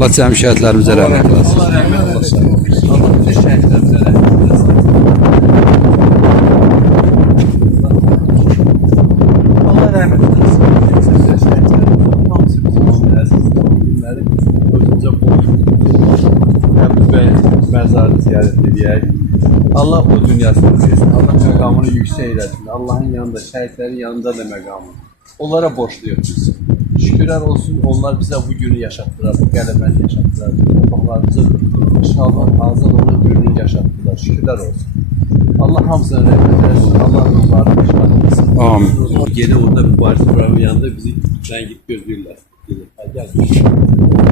Allah cəmi şəhidlərimizə rəhmət eləsin. Allah rəhmət eləsin. Allah bütün şəhidlərimizə rəhmət eləsin. Allah rəhmət eləsin. Şəhidlərimizin hamısı bizim əziz günləri özümüzə Təbriz məzarını ziyarət edək. Allah o dünyasını versin. Allah məqamını yüksək eləsin. Allahın yanında, şəhidlərin yanında da məqamını. Onlara borçluyuq biz. Şükürlər olsun, onlar bizə bu günü yaşatdılar, bu qələbəni yaşatdılar. Torpaqlarımızı inşallah azad olan gününü yaşatdılar. Şükürlər olsun. Allah hamısına rəhmət eləsin. Allah onları başlatmasın. Amin. Yeni orada mübariz programı yanında bizi təngid gözləyirlər. Gəl.